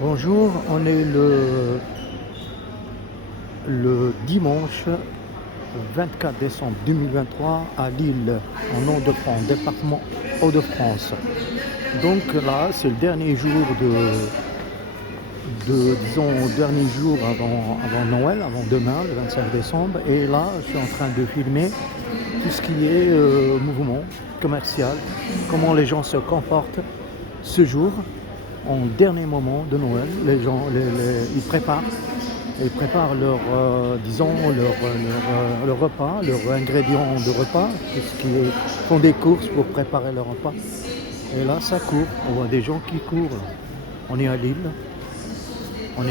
Bonjour, on est le dimanche 24 décembre 2023 à Lille, en Hauts-de-France, département Hauts-de-France. Donc là, c'est le dernier jour dernier jour avant Noël, avant demain, le 25 décembre. Et là, je suis en train de filmer tout ce qui est mouvement commercial, comment les gens se comportent ce jour, en dernier moment de Noël. Les gens, ils préparent leur, leur repas, leurs ingrédients de repas, tout ce qui est, font des courses pour préparer leur repas. Et là, ça court. On voit des gens qui courent. On est à Lille. On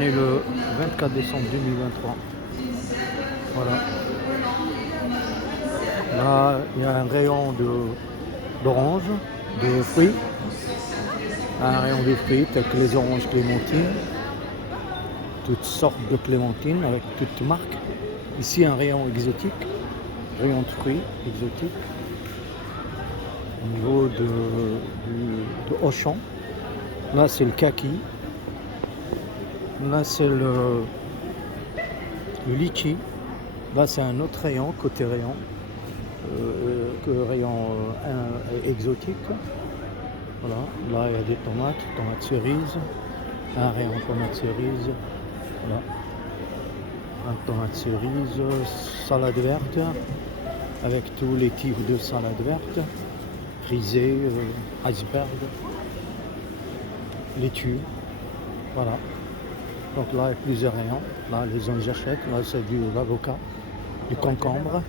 est le 24 décembre 2023. Voilà. Là, il y a un rayon d'oranges, de fruits. Un rayon de fruits tels que les oranges clémentines. Toutes sortes de clémentines avec toutes marques. Ici, un rayon exotique. Rayon de fruits exotiques. Au niveau de Auchan. Là, c'est le kaki. Là, c'est le litchi. Là, c'est un autre rayon, côté rayon. Rayon exotique. Voilà. Là, il y a des tomates cerises. Un rayon tomate cerise. Voilà. Un tomate cerise, salade verte. Avec tous les types de salade verte. Frisée, iceberg. Laitue. Voilà. Donc là, il y a plusieurs rayons. Là, les gens achètent. Là, c'est de l'avocat, du concombre,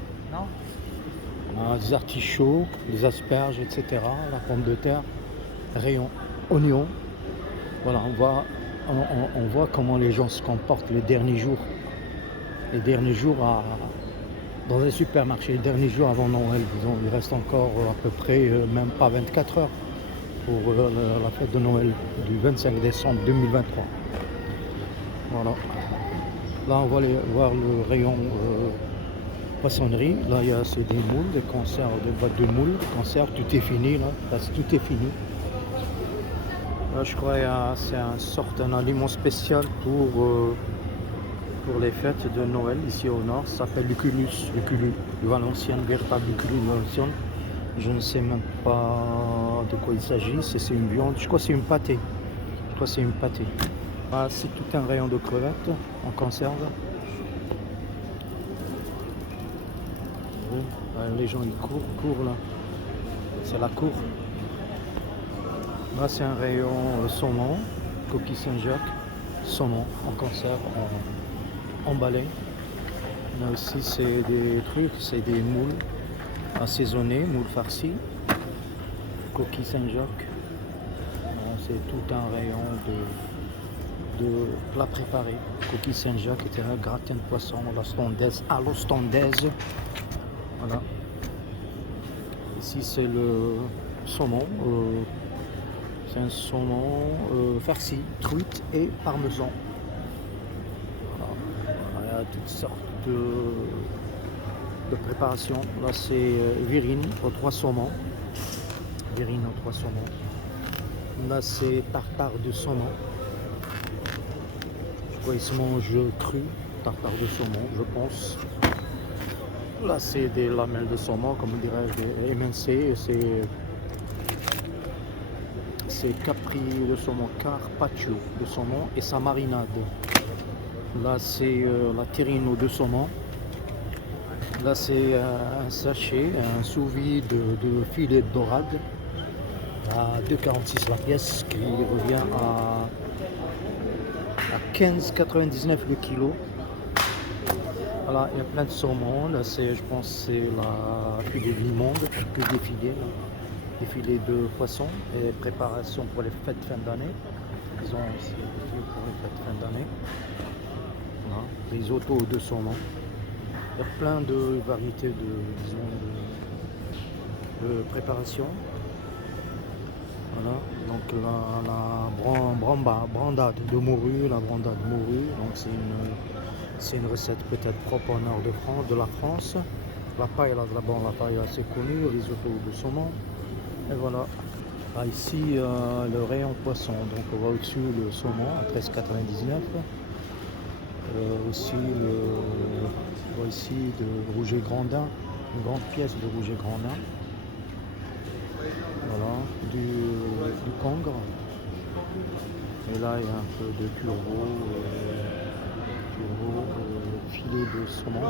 des artichauts, des asperges, etc. La pomme de terre, rayon oignons. Voilà, on voit comment les gens se comportent les derniers jours. Les derniers jours dans les supermarchés, les derniers jours avant Noël. Disons, il reste encore à peu près même pas 24 heures pour la fête de Noël du 25 décembre 2023. Voilà. Là, on va aller voir le rayon poissonnerie. Là, il y a des moules, des conserves, des boîtes de moules, conserves, tout est fini là, parce que tout est fini. Là, je crois que c'est un aliment spécial pour les fêtes de Noël ici au nord. Ça s'appelle le culu de Valenciennes, véritable culu de Valenciennes. Je ne sais même pas de quoi il s'agit. C'est une viande, je crois que c'est une pâtée. Ah, c'est tout un rayon de crevettes en conserve. Les gens ils courent là. C'est la cour. Là c'est un rayon saumon, coquille Saint-Jacques, saumon en conserve, emballé. Là aussi c'est des trucs, c'est des moules assaisonnés, moules farcis, coquille Saint-Jacques. C'est tout un rayon de plats préparés, coquille Saint-Jacques, etc. Gratin de poisson à l'ostandaise. Voilà. Ici c'est le saumon. C'est un saumon farci, truite et parmesan. Voilà. Il y a toutes sortes de préparations. Là c'est virine aux 3 saumons. Là c'est tartare de saumon. Je crois qu'ils se mangent cru, tartare de saumon, je pense. Là c'est des lamelles de saumon, comme dirais-je, des émincées. C'est capri de saumon, carpaccio de saumon et sa marinade. Là c'est la terrino de saumon. Là c'est un sachet, un sous-vide de filet de dorade à 2,46 la pièce, qui revient à 15,99 le kilo. Voilà, il y a plein de saumon. Là je pense c'est la filet du monde, que des filets de poisson et préparation pour les fêtes de fin d'année. Ils ont aussi pour les fêtes de fin d'année. Voilà, risotto de saumon. Il y a plein de variétés de préparation. Voilà, donc la brandade de morue, donc c'est une recette peut-être propre au nord de la France. La paella, la paella assez connue, risotto de saumon. Et voilà. Ah, ici, le rayon poisson. Donc on voit au-dessus le saumon à 13,99. Aussi, on voit ici de rouget grandin, une grande pièce de rouget grandin. Voilà, du congre. Et là, il y a un peu de purveau, filet de saumon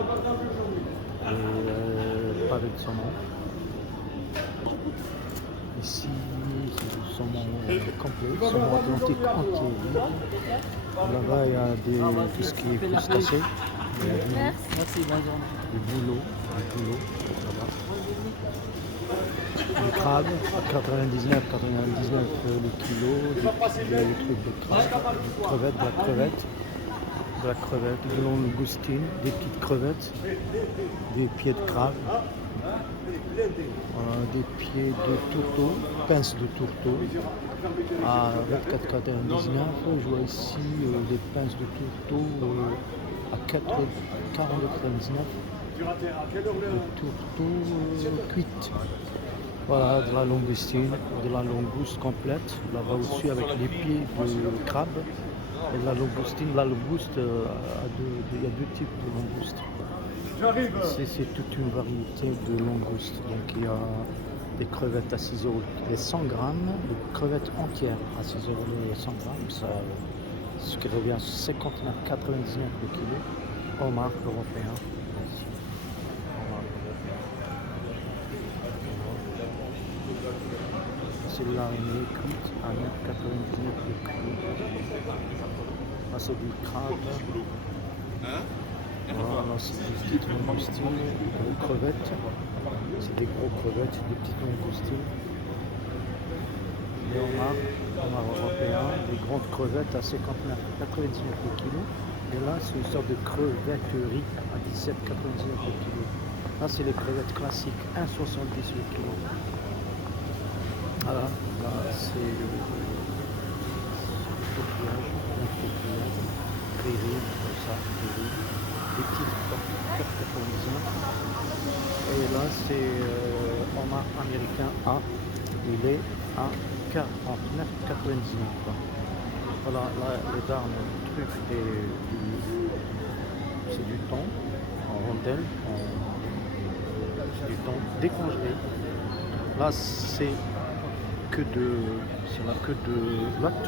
et pavé de saumon. Ici, c'est du saumon complet, saumon atlantique entier vide. Là-bas, il y a tout ce qui est crustacé. Merci, bonne journée. Du boulot, là-bas. Du crabe, 99 le kilo, des trucs de crabe, de la crevette, de langoustine, des petites crevettes, des pieds de crabe, des pieds de tourteau, pinces de tourteau à 24,99. Je vois ici des pinces de tourteau à 42,99. De tourteau cuite. Voilà, de la langoustine, de la langouste complète. Là-bas au-dessus avec les pieds de crabe. Et de la langoustine. La langouste, il y a deux types de langoustes. C'est toute une variété de langoustes. Donc il y a des crevettes à 6 euros les 100 grammes, des crevettes entières à 6 euros les 100 grammes, ça, ce qui revient à 59,99 le kilo, homard européen. C'est de l'araignée cuite à 9,99 le kilo. Là c'est du crabe. Voilà, c'est des petites langoustines, des gros crevettes. C'est des gros crevettes, des petites langoustines. Des homards européens, des grandes crevettes à 59,99 le kilo. Et là, c'est une sorte de crevetterie à 17,99 le kilo. Là, c'est les crevettes classiques, 1,70 le kilo. Voilà, là, c'est le coquillage, un coquillage, grillé, comme ça, grillé. Des petites portes 4,99. Et là, c'est homard américain A. Il est à 49,99. Voilà, là, les darnes, le truc, c'est du thon en rondelle. C'est du thon décongelé. Là, c'est la queue de lotte.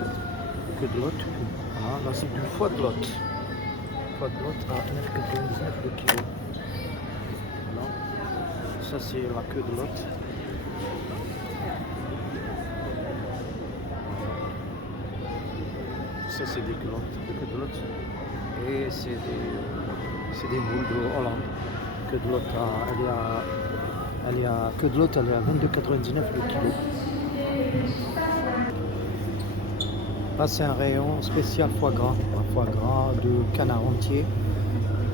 Voilà, là, c'est du foie de lotte. Foie de lotte à 9,99 le kilo. Voilà. Ça, c'est la queue de lotte. Ça, c'est des queues de lotte. Et c'est des boules de Hollande. Queue de lotte, elle est à 22,99 le kilo. Là, c'est un rayon spécial foie gras. Un foie gras de canard entier.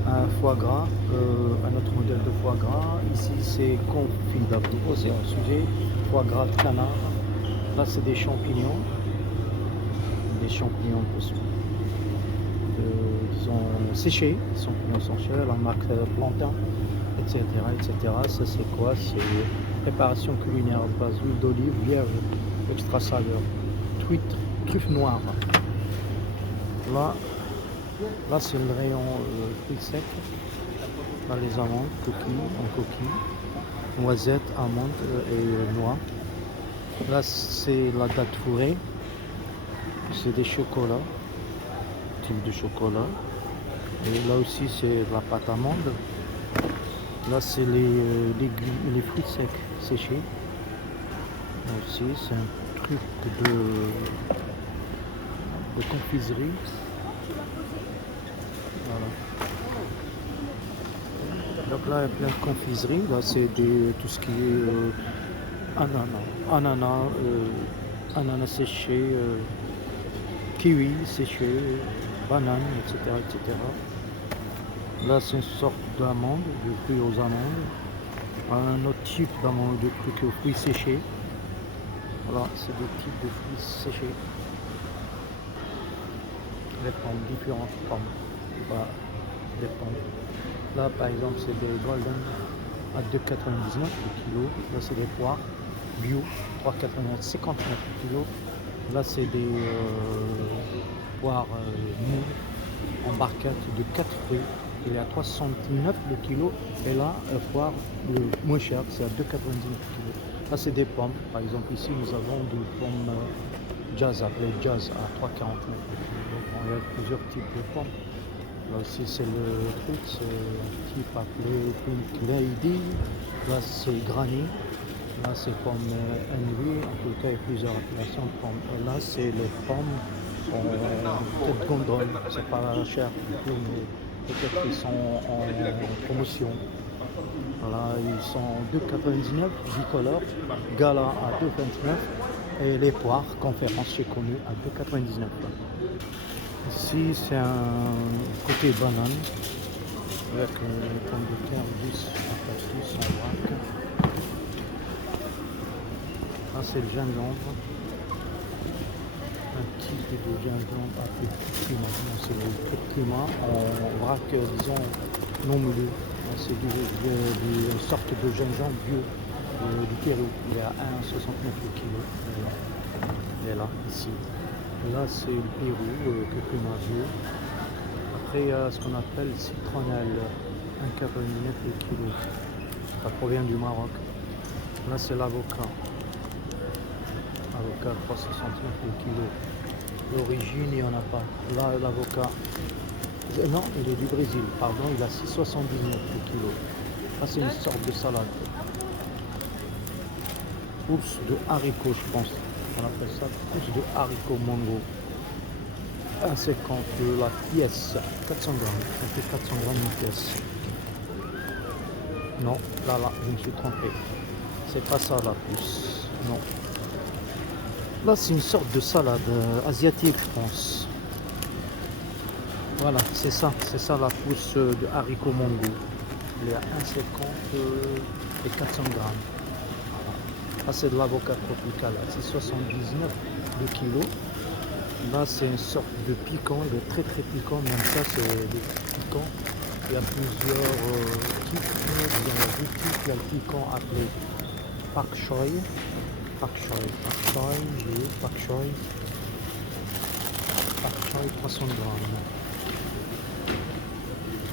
Un foie gras, un autre modèle de foie gras. Ici, c'est confit d'abricot, c'est un sujet. Foie gras de canard. Là, c'est des champignons. Des champignons disons séchés. Les champignons séchés, la marque Plantain, etc. Ça, c'est quoi? C'est préparation culinaire à base d'huile d'olive, vierge, extra saveur, truffe noire. Là c'est le rayon fruits secs. Là, les amandes, coquilles, noisettes, amandes et noix. Là, c'est la date fourrée. C'est des chocolats, type de chocolat. Et là aussi, c'est la pâte amande. Là, c'est les fruits secs séchés. Là aussi, c'est un truc de confiserie. Voilà. Donc là, il y a plein de confiseries. Là, c'est tout ce qui est ananas séché, kiwi séché, banane, etc. Là, c'est une sorte d'amande, de fruits aux amandes. Un autre type d'amande, de trucs aux fruits séchés. Voilà, c'est des types de fruits séchés. Les pommes, différentes pommes. Voilà, des pommes. Là, par exemple, c'est des golden à 2,99 le kilo. Là, c'est des poires. bio, 3,89, 59 kg. Là, c'est des poires mous en barquette de 4 fruits. Il est à 3,69 le kilo. Et là, poire moins cher, c'est à 2,99 kg. Là, c'est des pommes. Par exemple, ici, nous avons des pommes jazz, appelées jazz, à 3,49 le kilo. Bon, il y a plusieurs types de pommes. Là aussi, c'est le truc, c'est un type appelé Pink Lady. Là, c'est Granny. Là, c'est pomme Henry. En tout cas, il y a plusieurs appellations de pommes. Et là, c'est les pommes en tête gondole. C'est pas cher du tout, mais peut-être qu'ils sont en promotion. Voilà, ils sont 2,99, bicolore, gala à 2,29 et les poires, conférence chez Connu à 2,99. Ici, c'est un côté banane avec pommes de terre 10 à 4 en vrac. Là, c'est le gingembre. Un type de gingembre appelé curcuma. C'est le curcuma en vrac, disons, non moulu. C'est une sorte de gingembre bio du Pérou. Il est à 1,69 le kilo. Il est là, ici. Et là, c'est le Pérou, curcuma bio. Après, il y a ce qu'on appelle citronnelle, 1,99 le kilo. Ça provient du Maroc. Là, c'est l'avocat. Avocat 3,69 le kilo. L'origine, il n'y en a pas. Là, l'avocat. Non, il est du Brésil, pardon, il a 6,79 le kilo. Là, c'est une sorte de salade. Pousse de haricots, je pense. On appelle ça pousse de haricots mango. 1,50 la pièce, 400 grammes. Ça fait 400 grammes une pièce. Non, là, je me suis trompé. C'est pas ça la pousse. Non. Là, c'est une sorte de salade asiatique, je pense. Voilà, c'est ça la pousse de haricots mango. Il est à 1,50 et 400 grammes. Voilà. Là, c'est de l'avocat tropical, c'est 79 le kilo. Là, c'est une sorte de piquant, de très très piquant, même ça, c'est des piquants. Il y a plusieurs types, il y a deux types, il y a le piquant appelé pak choy. Pak choy, 300 grammes.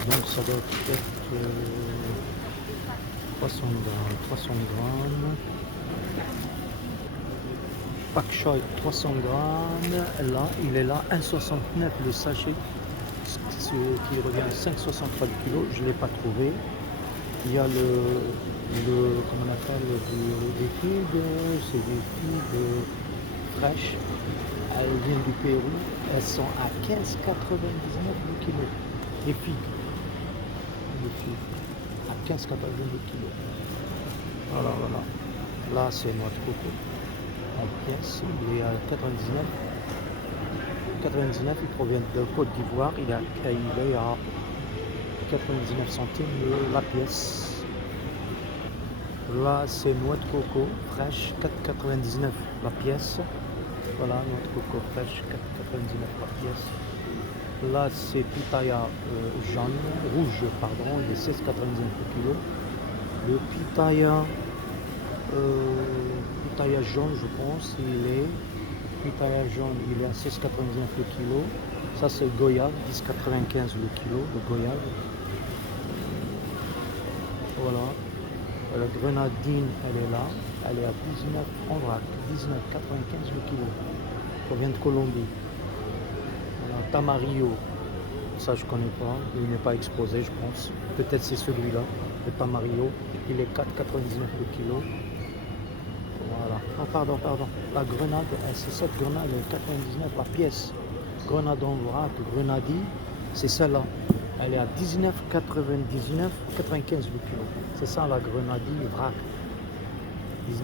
Donc ça doit être 300 grammes. Pak choy 300 grammes. Là, il est là, 1,69 le sachet, ce qui revient à 5,63 le kilo. Je ne l'ai pas trouvé. Il y a comment on appelle, les figues, c'est des figues fraîches. Elles viennent du Pérou. Elles sont à 15,99 le kilo. Les figues. À 15,99 le kilo. Voilà. Là, c'est noix de coco. En pièces, il est à 99. 99, il provient de Côte d'Ivoire. Il est à 99 centimes la pièce. Là, c'est noix de coco fraîche, 4,99 la pièce. Voilà, noix de coco fraîche, 4,99 la pièce. Là, c'est pitaya rouge, il est 16,99 le kilo. Le pitaya jaune, je pense, pitaya jaune, il est à 16,99 le kilo. Ça, c'est le goyave, 10,95 le kilo, le goyave. Voilà. La grenadine, elle est là. Elle est à 19 en vrac, 19,95 le kilo. Ça vient de Colombie. Voilà. Tamarillo, ça je connais pas. Il n'est pas exposé, je pense. Peut-être c'est celui-là, le Tamarillo. Il est 4,99 le kilo. Voilà. Oh, pardon. La grenade, c'est cette grenade, 4,99 la pièce. Grenade en vrac, grenadie, c'est celle-là. Elle est à 19,99, 95 le kilo. C'est ça la grenadie vrac. 19,95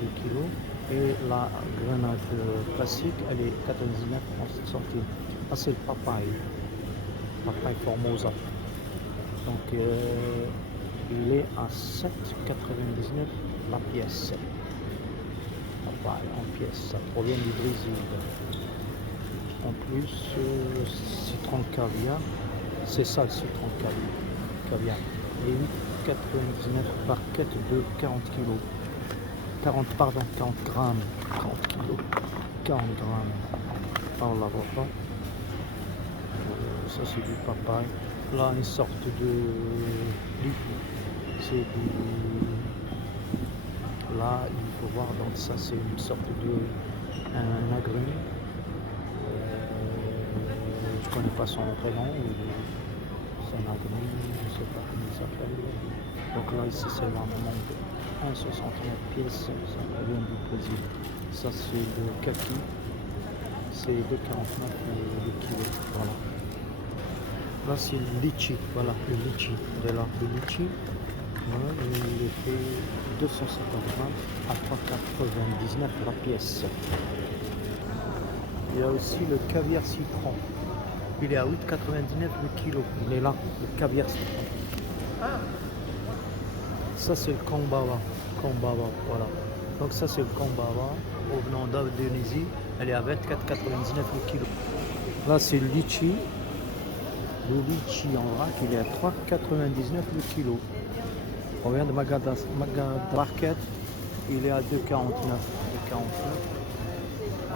le kilo. Et la grenade classique, elle est 99 centimes. Là, c'est le papaye. Papaye Formosa. Donc, il est à 7,99 la pièce. Papaye en pièce. Ça provient du Brésil. En plus, citron caviar. C'est ça le citron caviar. Et 8,99 barquette de 40 kg. 40, pardon, 40 grammes, 40 kilos, 40 grammes. Là, on la voit pas. Ça, c'est du papaye. Là, une sorte de... C'est du... Là, il faut voir, donc ça, c'est une sorte de... Un agrume. Je connais pas son prénom. C'est un agrume, je sais pas comment il s'appelle. Donc là, ici, c'est la maman de 1,69 pièces. Ça vient du Brésil. Ça, c'est le kaki. C'est 2,49 le kilo. Voilà. Là, c'est le litchi. Voilà, le litchi. De l'arbre de litchi. Voilà, il est fait 250 grammes à 3,99 la pièce. Il y a aussi le caviar citron. Il est à 8,99 le kilo. Il est là, le caviar citron. Ça, c'est le kombava. Kombava, voilà. Donc ça, c'est le kombava. Provenant d'Indonésie. Elle est à 24,99 le kilo. Là, c'est le litchi. Le litchi en vrac, il est à 3,99 le kilo. On vient de Magadas Market, il est à 2,49.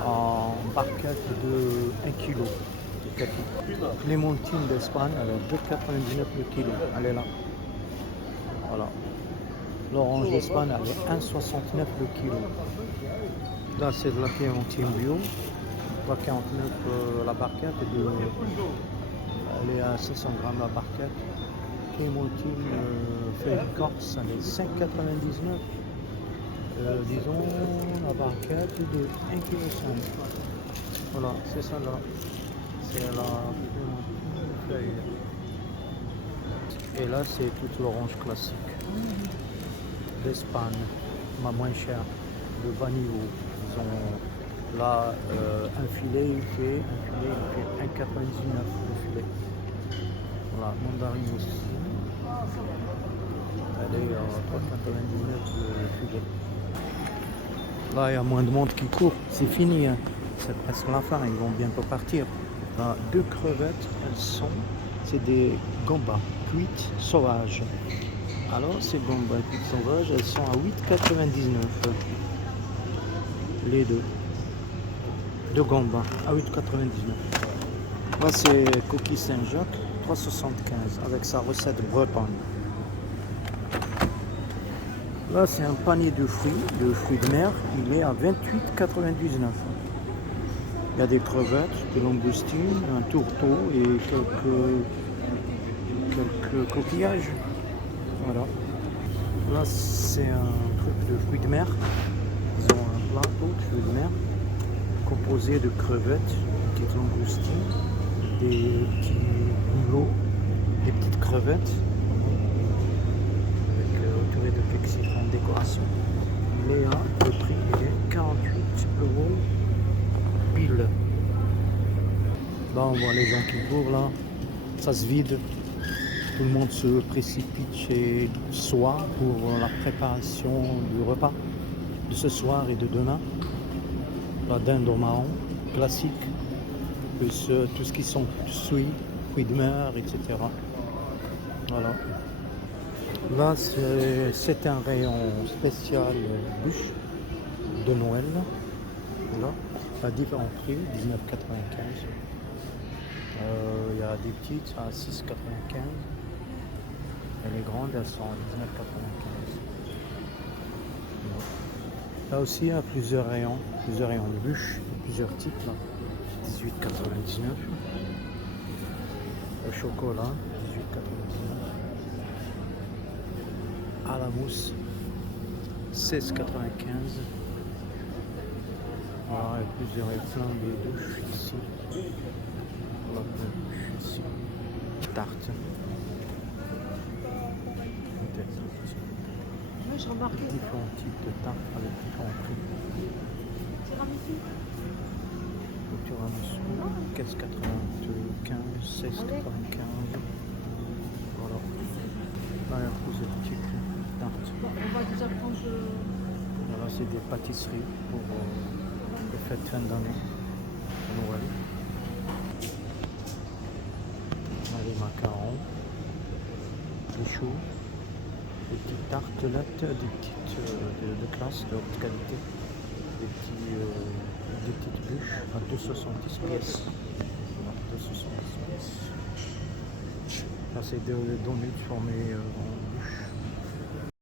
En barquette de 1 kg. Clémentine d'Espagne, elle est à 2,99 le kilo. Elle est là. Voilà. L'orange d'Espagne, elle est 1,69 le kilo. Là, c'est de la clémentine bio. 3,49 la barquette. Elle est à 600 grammes la barquette. Clémentine feuille corse, elle est 5,99 kg. Disons la barquette de 1,5 kg. Voilà, c'est ça là. C'est la feuille. Et là, c'est toute l'orange classique. D'Espagne, ma moins chère, de Vanillou. Ils ont là un filet, il fait 1,99 le filet. Voilà, mandarine aussi. Elle est à 3,99 le filet. Là, il y a moins de monde qui court. C'est fini, hein. C'est presque la fin. Ils vont bientôt partir. Là, 2 crevettes, c'est des gambas cuites sauvages. Alors, ces gambas cuites sauvages, elles sont à 8,99. Les deux. Deux gambas à 8,99. Là, c'est coquille Saint-Jacques, 3,75 avec sa recette bretonne. Là, c'est un panier de fruits de mer, il est à 28,99. Il y a des crevettes, des langoustines, un tourteau et quelques coquillages. Voilà. Là, c'est un truc de fruits de mer. Ils ont un plateau de fruits de mer composé de crevettes, des petites langoustines, des petits mulots, des petites crevettes. Entouré de plexi en décoration. Mais là, le prix est 48 € pile. Là, on voit les gens qui courent là. Ça se vide. Tout le monde se précipite chez soi pour la préparation du repas de ce soir et de demain. La dinde au marron, classique. Plus tout ce qui sont fruits de mer, etc. Voilà. Là, c'est un rayon spécial bûche de Noël. Là, à différents prix, 19,95. Il y a des petites à 6,95. Et les grandes, elles sont à 19,95. Là aussi, il y a plusieurs rayons de bûches, plusieurs types. 18,99. Le chocolat, 18,99. À la mousse, 16,95. Voilà, il y a plein de douches ici. Voilà, plein de douches ici. Tarte. Oui, j'ai remarqué. Différents types de tartes avec différents prix. Tiramisu. Le tiramisu, 15,95, 16,95. Voilà. Là, il y a plusieurs types de tartes. On va déjà prendre. Voilà, c'est des pâtisseries pour les fêtes de fin d'année, Noël. Là, les macarons, les choux, Des petites tartelettes, des petites de classe, de haute qualité. Des petites bûches à 2,70 pièces. Voilà, 2,70 pièces. Là, c'est des données formées en